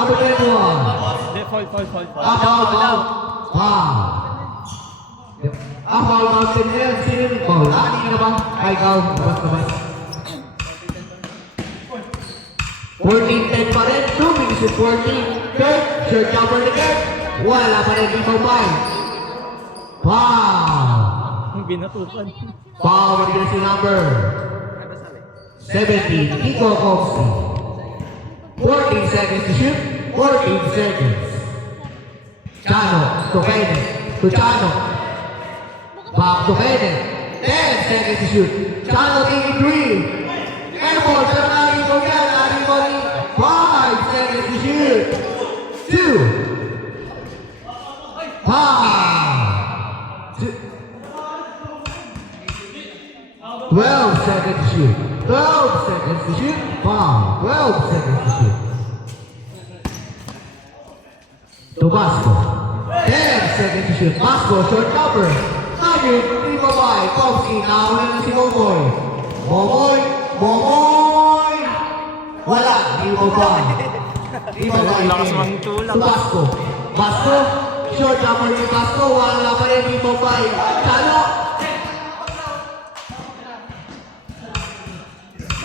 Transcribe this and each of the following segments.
Number 21. Fall. Foul mountain na yan. Sino yung foul? Kanina na ba? Ay, ikaw. Labas. 14-10 pa rin. 2 minutes and 14. Kurt, short jumper ni Kurt. Wala pa rin yung pang-five. Foul. Binatukan. Foul mo din si number 17. Nico Kovsky. 14 seconds to shoot. 14 seconds. Chano to Kenneth. To Chano. Back to Kenneth. 10 seconds to shoot. Chano taking 3. Airball. Chano narin ko yan. Narin ko rin. 5 seconds to shoot. 2. 12 seconds to shoot. 12 seconds to shoot. 12 seconds to shoot. To Basco. 10 seconds to shoot. Basco, short cover. Nugget, di ba ba? Kovsky, nauna na si Momoy. Momoy! Wala, di ba ba? Di ba ba? Lakas mangtulak. To Basco. Basco, short cover ni Basco. Wala pa rin, di ba ba? Chano!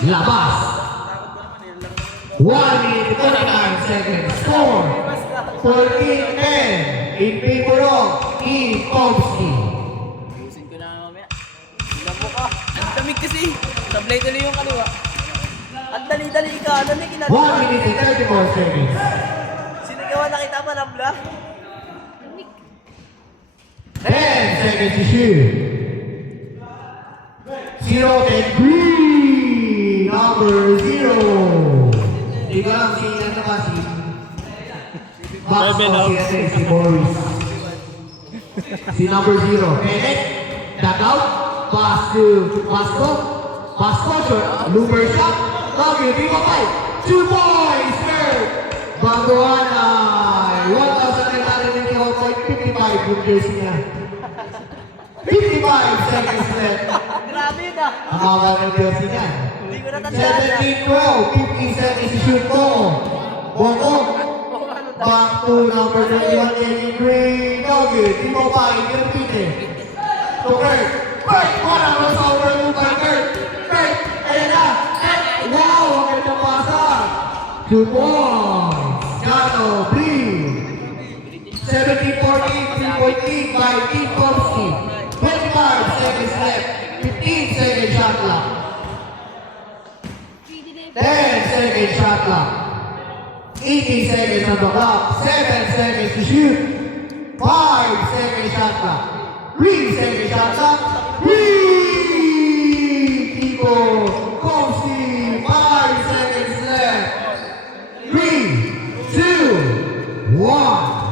Labas. 1 minute 39 seconds. Score. 14-10 in favor of Kovsky. Ayusin ko na mamaya. Ilan mo ka? Ang damig kasi. Sablay tuloy yung kaliwa. Ang dali-dali ka. Ano na 1 ginagawa? minute and 34 seconds. Sinagawa nakita pa Nabla? 10 seconds to shoot. 0-10-3. Number 0. Hindi ko lang si ano ba si Max o si Boris. Si number 0. Kenneth, duck out, pass to Basco. Basco, short, looper shot. Lagi, di ba five? 2 points, third. Baguhan ay 1,955 yung jersey niya. 55 seconds left. Grabe yun ah. Ang mga ng jersey niya. Hindi ko natandaan na. 17-12, 50 seconds to shoot po. Bongo. Back to number 21, Eddie Green. Nugget, di mo ba? I-repeat eh. To Kurt. Kurt, wala mo sa overload by Kurt. Kurt, ayan na. Wow, ang ganda pasa. 2 points. Chano, B. 17-14, 3-point lead by Team Kovsky. 25 seconds left. 15 seconds shot clock. 10 seconds shot clock. 18 seconds on the clock. 7 seconds to shoot. 5 seconds shot clock. 3 seconds shot clock. 3 people. Kovsky. 5 seconds left. 3, 2, 1.